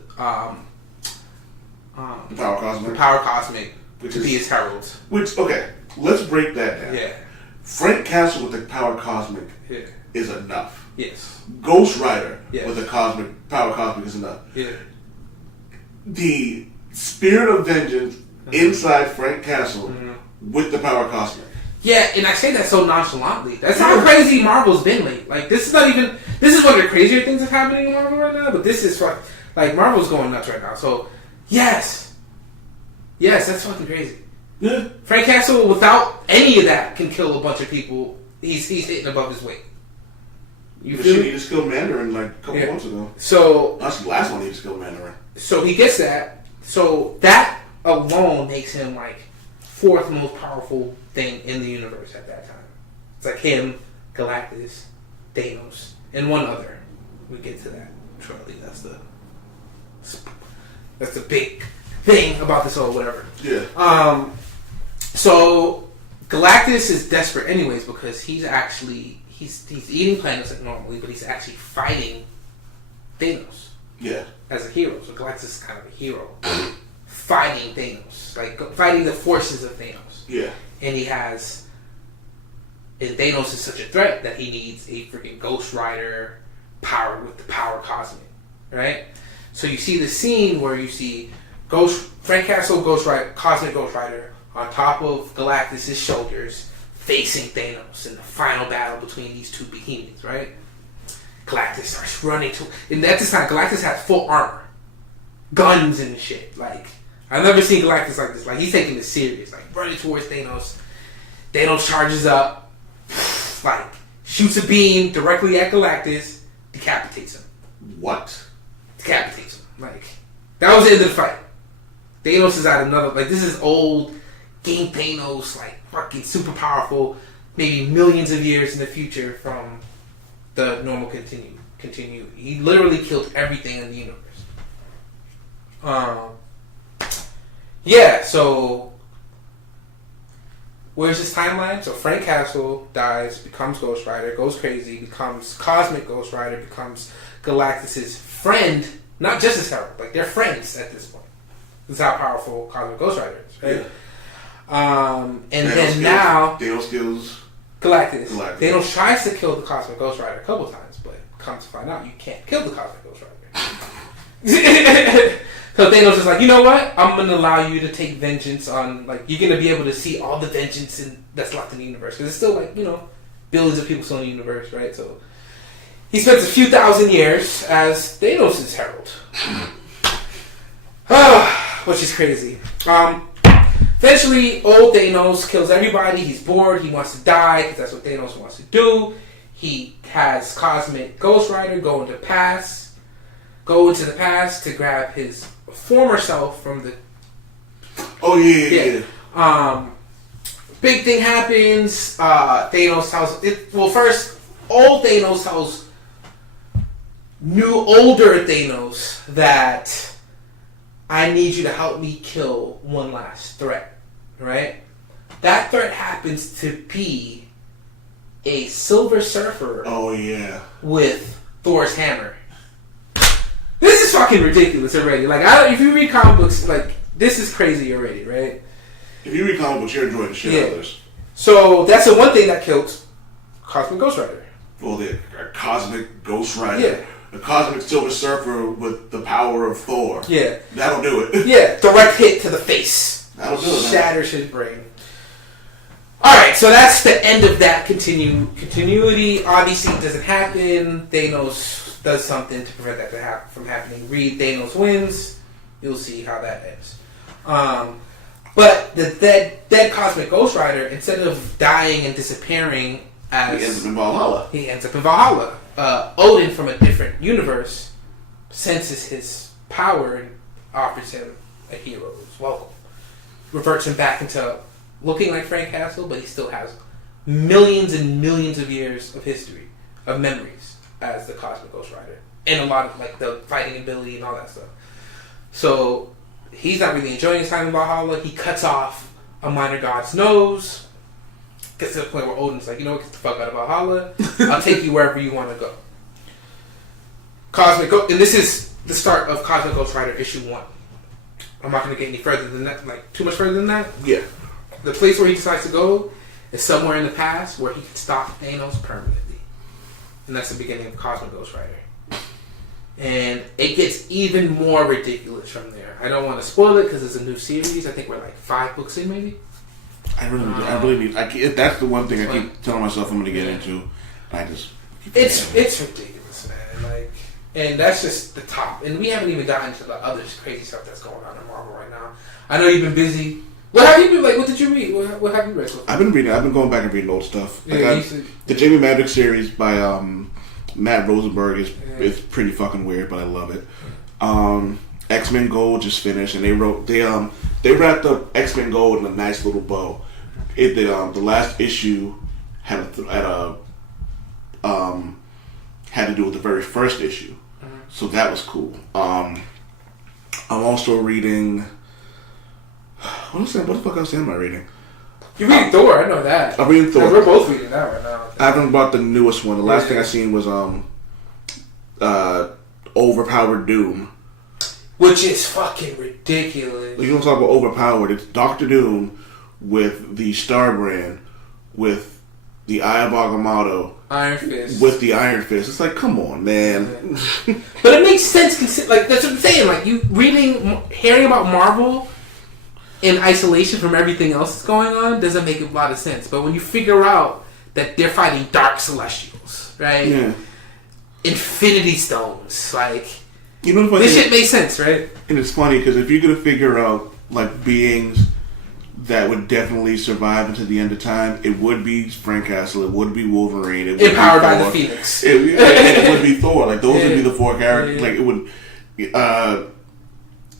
Power Cosmic to be his herald. Let's break that down. Yeah. Frank Castle with the Power Cosmic is enough. Yes. Ghost Rider with the Power Cosmic is enough. Yeah. The spirit of vengeance inside Frank Castle with the Power Cosmic. Yeah, and I say that so nonchalantly. That's how crazy Marvel's been lately. Like, this is one of the crazier things that's happening in Marvel right now, but this is like Marvel's going nuts right now. So, yes, that's fucking crazy. Yeah. Frank Castle, without any of that, can kill a bunch of people. He's hitting above his weight. You feel me? He just killed Mandarin like a couple months ago. So that's the last one he just killed Mandarin. So he gets that. So that alone makes him like fourth most powerful thing in the universe at that time. It's like him, Galactus, Thanos, and one other. We get to that shortly. That's the big thing about this whole whatever. Yeah. So Galactus is desperate anyways because he's eating planets like normally, but he's actually fighting Thanos. Yeah. As a hero. So Galactus is kind of a hero. Fighting Thanos. Like fighting the forces of Thanos. Yeah. And Thanos is such a threat that he needs a freaking Ghost Rider powered with the power cosmic. Right? So you see the scene where you see Frank Castle Cosmic Ghost Rider on top of Galactus' shoulders facing Thanos in the final battle between these two behemoths, right? Galactus starts running and at this time Galactus has full armor. Guns and shit. Like, I've never seen Galactus like this. Like, he's taking this serious. Like, running towards Thanos. Thanos charges up. Like, shoots a beam directly at Galactus. Decapitates him. What? Decapitates him. Like, that was the end of the fight. Thanos is at another... Like, this is old Game Thanos. Like, fucking super powerful. Maybe millions of years in the future from the normal continue. He literally killed everything in the universe. Yeah, so where's his timeline? So Frank Castle dies, becomes Ghost Rider, goes crazy, becomes Cosmic Ghost Rider, becomes Galactus' friend, not just his herald, like they're friends at this point. This is how powerful Cosmic Ghost Rider is, right? Yeah. And then now Thanos kills Galactus. Thanos tries to kill the Cosmic Ghost Rider a couple times, but comes to find out you can't kill the Cosmic Ghost Rider. So Thanos is like, you know what? I'm going to allow you to take vengeance on, like, you're going to be able to see all the vengeance that's left in the universe. Because it's still, like, you know, billions of people still in the universe, right? So he spends a few thousand years as Thanos' herald. Which is crazy. Eventually, old Thanos kills everybody. He's bored. He wants to die because that's what Thanos wants to do. He has Cosmic Ghost Rider go into the past to grab his former self from the... Oh, yeah. Big thing happens. Thanos tells... first, old Thanos tells older Thanos that I need you to help me kill one last threat. Right? That threat happens to be a Silver Surfer. Oh, yeah. With Thor's hammer. This is fucking ridiculous already. Like, if you read comic books, like, this is crazy already, right? If you read comic books, you're enjoying the shit out of this. So, that's the one thing that kills Cosmic Ghost Rider. Well, the Cosmic Ghost Rider. Yeah. The Cosmic Silver Surfer with the power of Thor. Yeah. That'll do it. Yeah. Direct hit to the face. That'll do it. Shatters his brain. Alright, so that's the end of that continuity. Obviously, it doesn't happen. Thanos does something to prevent that from happening. Read Thanos wins. You'll see how that ends. But the dead Cosmic Ghost Rider, instead of dying and disappearing as... He ends up in Valhalla. He ends up in Valhalla. Odin from a different universe senses his power and offers him a hero's welcome. Reverts him back into looking like Frank Castle, but he still has millions and millions of years of history, of memories as the Cosmic Ghost Rider. And a lot of, like, the fighting ability and all that stuff. So, he's not really enjoying his time in Valhalla. He cuts off a minor god's nose. Gets to the point where Odin's like, you know what, get the fuck out of Valhalla. I'll take you wherever you want to go. And this is the start of Cosmic Ghost Rider issue 1. I'm not going to get any further than that, like, too much further than that. Yeah. The place where he decides to go is somewhere in the past where he can stop Thanos permanently. And that's the beginning of Cosmic Ghost Rider. And it gets even more ridiculous from there. I don't want to spoil it because it's a new series. I think we're like 5 books in, maybe. I really need. That's the one thing I keep telling myself I'm going to get into. I just. It's ridiculous, man. Like, and that's just the top. And we haven't even gotten to the other crazy stuff that's going on in Marvel right now. I know you've been busy. What have you been like? What did you read? What have you read so far? I've been reading. I've been going back and reading old stuff. Like the Jamie Madrox series by Matt Rosenberg is pretty fucking weird, but I love it. X-Men Gold just finished, and they wrapped up X-Men Gold in a nice little bow. The last issue had to do with the very first issue, so that was cool. I'm also reading. What the fuck else am I reading? You're reading Thor, I know that. I'm reading Thor. We're both reading that right now. I haven't bought the newest one. The last thing I seen was Overpowered Doom. Which is fucking ridiculous. You don't talk about overpowered. It's Doctor Doom with the Star Brand, with the Eye of Agamotto, Iron Fist. with the Iron Fist. It's like, come on, man. Yeah. But it makes sense. Like, that's what I'm saying. Like, you hearing about Marvel in isolation from everything else that's going on doesn't make a lot of sense. But when you figure out that they're fighting Dark Celestials, right? Yeah. Infinity Stones, like, you know, this shit makes sense, right? And it's funny because if you're gonna figure out like beings that would definitely survive into the end of time, it would be Frank Castle, it would be Wolverine, it would empowered be by Thor. the Phoenix. It would be Thor. Like those would be the four characters. Like it would.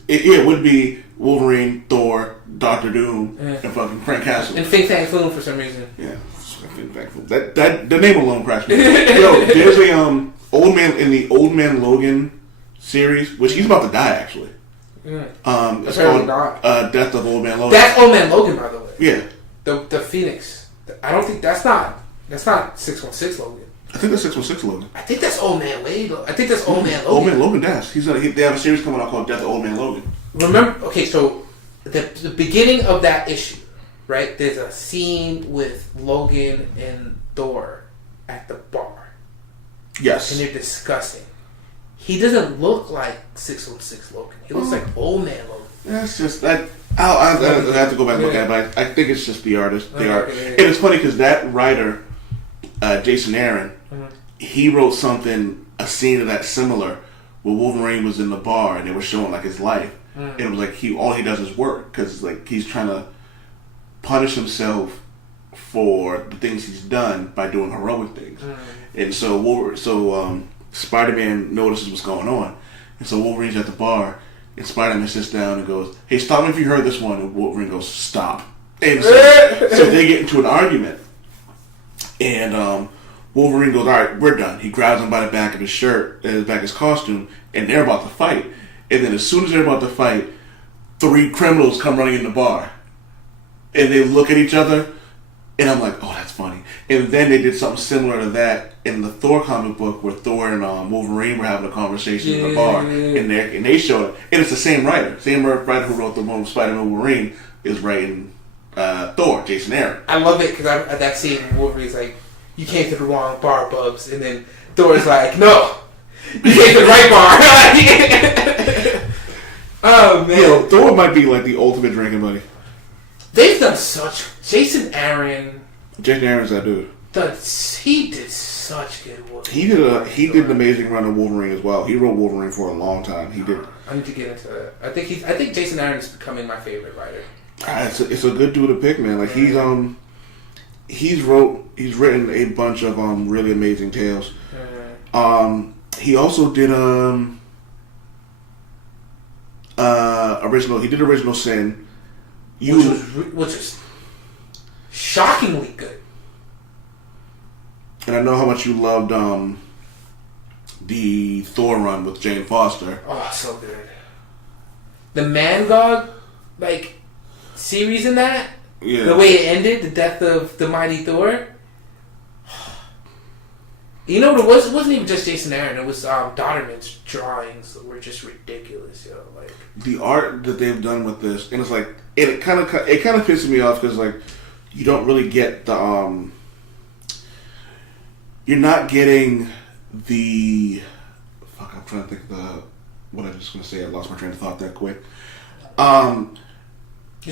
It would be Wolverine, Thor, Doctor Doom, and fucking Frank Castle. And Think Tank Foom for some reason. Yeah, Think Tank Foom. That the name alone cracks me. Yo, there's a old man in the Old Man Logan series, which he's about to die actually. It's called Death of Old Man Logan. That's Old Man Logan, by the way. Yeah. The Phoenix. I don't think that's not 616 Logan. I think that's 616 Logan. I think that's Old Man Wade. I think that's Old Man Logan. Old Man Logan dies. They have a series coming out called Death of Old Man Logan. Remember? Okay, so the beginning of that issue, right? There's a scene with Logan and Thor at the bar. Yes. And they're discussing. He doesn't look like 616 Logan. He looks like Old Man Logan. That's just that. I have to go back and look at it, but I think it's just the artist. The art. And it's funny because that writer, Jason Aaron, he wrote a scene of that similar, where Wolverine was in the bar and they were showing like his life, and it was like all he does is work because like he's trying to punish himself for the things he's done by doing heroic things, and so Spider-Man notices what's going on, and so Wolverine's at the bar, and Spider-Man sits down and goes, "Hey, stop me if you heard this one." And Wolverine goes, "Stop." And so they get into an argument, and Wolverine goes, "All right, we're done." He grabs him by the back of his shirt, back of his costume, and they're about to fight. And then as soon as they're about to fight, 3 criminals come running in the bar, and they look at each other, and I'm like, "Oh, that's funny." And then they did something similar to that in the Thor comic book, where Thor and Wolverine were having a conversation in the bar, and they show it, and it's the same writer who wrote the one with Spider-Man Wolverine is writing Thor, Jason Aaron. I love it because at that scene, Wolverine's like, "You came to the wrong bar, Bubs," and then Thor's like, "No, you came to the right bar." Oh man, Yo, Thor might be like the ultimate drinking buddy. They've done such. Jason Aaron's that dude. He did such good work. He did an amazing run of Wolverine as well. He wrote Wolverine for a long time. He did. I need to get into that. I think Jason Aaron is becoming my favorite writer. It's a good dude to pick, man. Like he's written a bunch of really amazing tales. He also did original Sin, which is shockingly good. And I know how much you loved the Thor run with Jane Foster. Oh, so good. The Mangog, series in that, the way it ended, the death of the mighty Thor. You know what it was? It wasn't even just Jason Aaron. It was Dodderman's drawings that were just ridiculous, yo. The art that they've done with this, and it's like it kind of pisses me off because you don't really get the you're not getting the fuck. I'm trying to think of what I was just gonna say. I lost my train of thought that quick. You're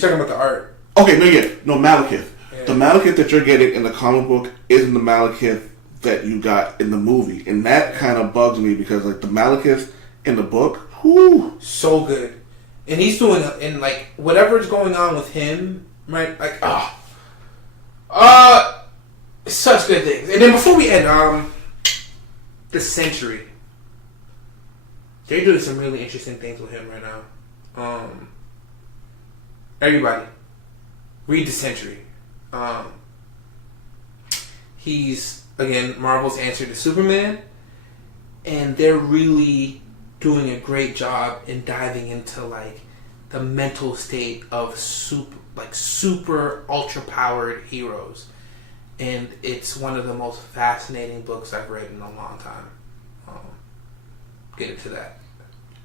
talking about the art. Okay, no, Malekith. Yeah. The Malekith that you're getting in the comic book isn't the Malekith that you got in the movie, and that kind of bugs me because the Malekith in the book, whoo, so good, and he's doing whatever's going on with him, right? Such good things. And then before we end, The Century. They're doing some really interesting things with him right now. Everybody, read The Century. He's, again, Marvel's answer to Superman, and they're really doing a great job in diving into like the mental state of super ultra powered heroes, and it's one of the most fascinating books I've read in a long time. Get into that.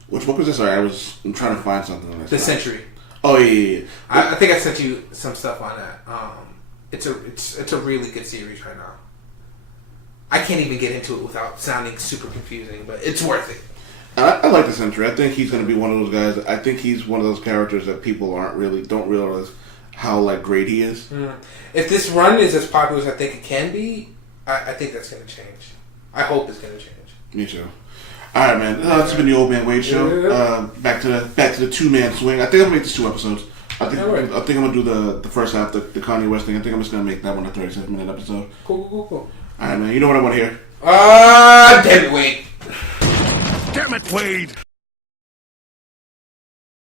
Which book was this? Sorry, I'm trying to find something. The Century. Oh yeah. I think I sent you some stuff on that. It's a really good series right now. I can't even get into it without sounding super confusing, but it's worth it. I like The Century. I think he's going to be one of those guys. I think he's one of those characters that people don't realize how like great he is. If this run is as popular as I think it can be, I think that's going to change. I hope it's going to change. Me too. All right, man. This has been the Old Man Wade Show. Yeah. Back to the 2-man swing. I think I'm gonna make this 2 episodes. I think I'm gonna do the first half, the Kanye West thing. I think I'm just gonna make that one a 37-minute episode. Cool. All right, man. You know what I want to hear? Damn it, Wade. Damn it, Wade.